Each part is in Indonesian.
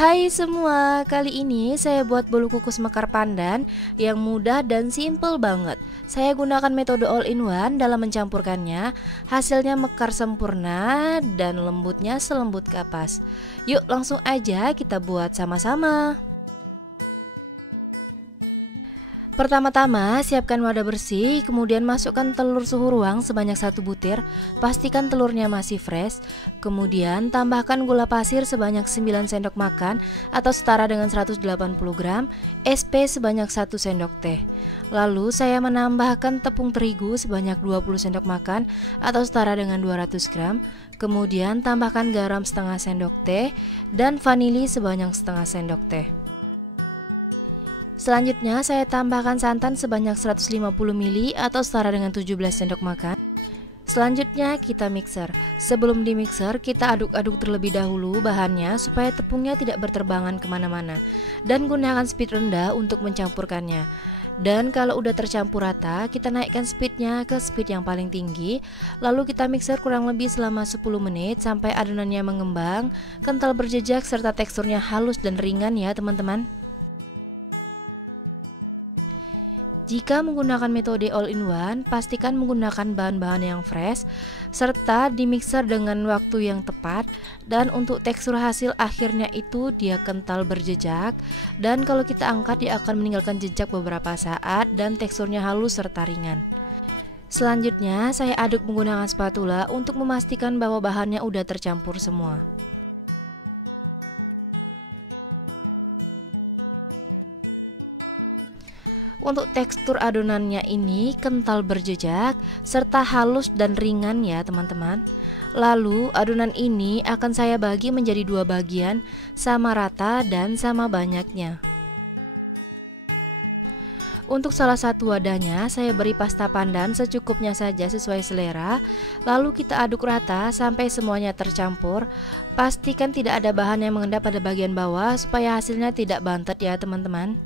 Hai semua, kali ini saya buat bolu kukus mekar pandan yang mudah dan simple banget. Saya gunakan metode all in one dalam mencampurkannya. Hasilnya mekar sempurna dan lembutnya selembut kapas. Yuk langsung aja kita buat sama-sama. Pertama-tama siapkan wadah bersih, kemudian masukkan telur suhu ruang sebanyak 1 butir. Pastikan telurnya masih fresh. Kemudian tambahkan gula pasir sebanyak 9 sendok makan atau setara dengan 180 gram, SP sebanyak 1 sendok teh. Lalu saya menambahkan tepung terigu sebanyak 20 sendok makan atau setara dengan 200 gram. Kemudian tambahkan garam setengah sendok teh dan vanili sebanyak setengah sendok teh. Selanjutnya saya tambahkan santan sebanyak 150 ml atau setara dengan 17 sendok makan. Selanjutnya kita mixer. Sebelum di mixer kita aduk-aduk terlebih dahulu bahannya supaya tepungnya tidak berterbangan kemana-mana. Dan gunakan speed rendah untuk mencampurkannya. Dan kalau udah tercampur rata, kita naikkan speednya ke speed yang paling tinggi. Lalu kita mixer kurang lebih selama 10 menit sampai adonannya mengembang, kental berjejak serta teksturnya halus dan ringan ya teman-teman. Jika menggunakan metode all in one, pastikan menggunakan bahan-bahan yang fresh serta dimixer dengan waktu yang tepat. Dan untuk tekstur hasil akhirnya itu dia kental berjejak, dan kalau kita angkat dia akan meninggalkan jejak beberapa saat dan teksturnya halus serta ringan. Selanjutnya saya aduk menggunakan spatula untuk memastikan bahwa bahannya udah tercampur semua. Untuk tekstur adonannya ini kental berjejak serta halus dan ringan ya teman-teman. Lalu adonan ini akan saya bagi menjadi 2 bagian, sama rata dan sama banyaknya. Untuk salah satu wadahnya saya beri pasta pandan secukupnya saja sesuai selera. Lalu kita aduk rata sampai semuanya tercampur. Pastikan tidak ada bahan yang mengendap pada bagian bawah supaya hasilnya tidak bantet ya teman-teman.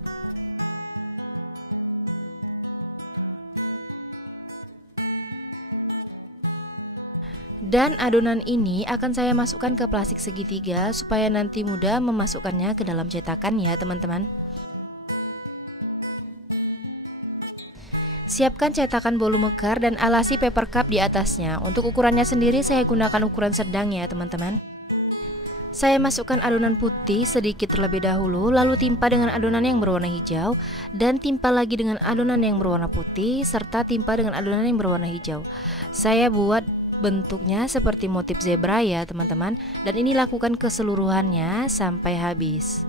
Dan adonan ini akan saya masukkan ke plastik segitiga supaya nanti mudah memasukkannya ke dalam cetakan ya teman-teman. Siapkan cetakan bolu mekar dan alasi paper cup di atasnya. Untuk ukurannya sendiri saya gunakan ukuran sedang ya teman-teman. Saya masukkan adonan putih sedikit terlebih dahulu, lalu timpa dengan adonan yang berwarna hijau, dan timpa lagi dengan adonan yang berwarna putih, serta timpa dengan adonan yang berwarna hijau. Saya buat bentuknya seperti motif zebra ya teman-teman, dan ini lakukan keseluruhannya sampai habis.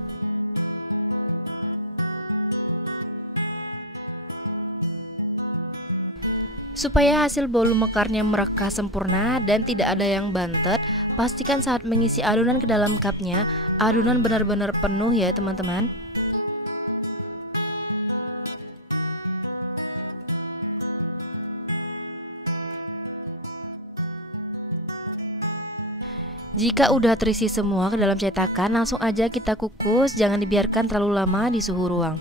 Supaya hasil bolu mekarnya merekah sempurna dan tidak ada yang bantet, pastikan saat mengisi adonan ke dalam cupnya, adonan benar-benar penuh ya teman-teman. Jika udah terisi semua ke dalam cetakan, langsung aja kita kukus, jangan dibiarkan terlalu lama di suhu ruang.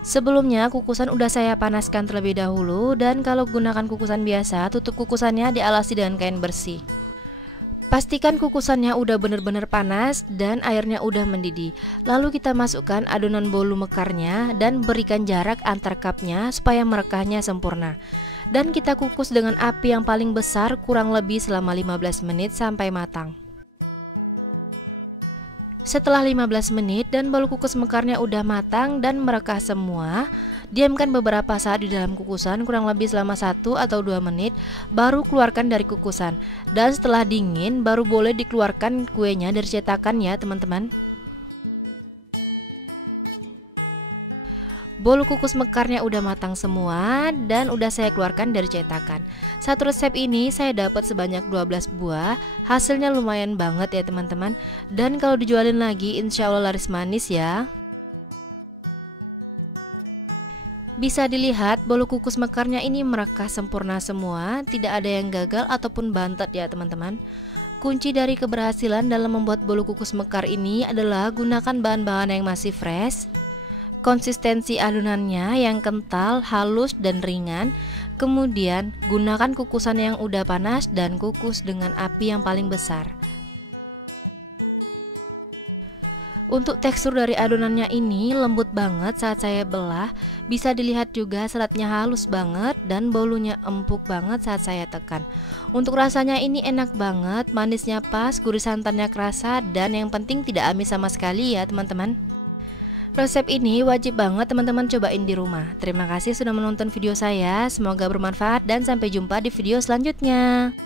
Sebelumnya kukusan udah saya panaskan terlebih dahulu, dan kalau gunakan kukusan biasa, tutup kukusannya dialasi dengan kain bersih. Pastikan kukusannya udah bener-bener panas dan airnya udah mendidih. Lalu kita masukkan adonan bolu mekarnya dan berikan jarak antar cupnya supaya merekahnya sempurna. Dan kita kukus dengan api yang paling besar kurang lebih selama 15 menit sampai matang. Setelah 15 menit dan bolu kukus mekarnya udah matang dan merekah semua, diamkan beberapa saat di dalam kukusan kurang lebih selama 1 atau 2 menit, baru keluarkan dari kukusan. Dan setelah dingin baru boleh dikeluarkan kuenya dari cetakan ya teman-teman. Bolu kukus mekarnya udah matang semua dan udah saya keluarkan dari cetakan. Satu resep ini saya dapat sebanyak 12 buah. Hasilnya lumayan banget ya teman-teman. Dan kalau dijualin lagi insya Allah laris manis ya. Bisa dilihat bolu kukus mekarnya ini merekah sempurna semua, tidak ada yang gagal ataupun bantet ya teman-teman. Kunci dari keberhasilan dalam membuat bolu kukus mekar ini adalah gunakan bahan-bahan yang masih fresh, konsistensi adonannya yang kental, halus dan ringan. Kemudian gunakan kukusan yang udah panas dan kukus dengan api yang paling besar. Untuk tekstur dari adonannya ini lembut banget saat saya belah. Bisa dilihat juga seratnya halus banget dan bolunya empuk banget saat saya tekan. Untuk rasanya ini enak banget, manisnya pas, gurih santannya kerasa, dan yang penting tidak amis sama sekali ya teman-teman. Resep ini wajib banget teman-teman cobain di rumah. Terima kasih sudah menonton video saya, semoga bermanfaat dan sampai jumpa di video selanjutnya.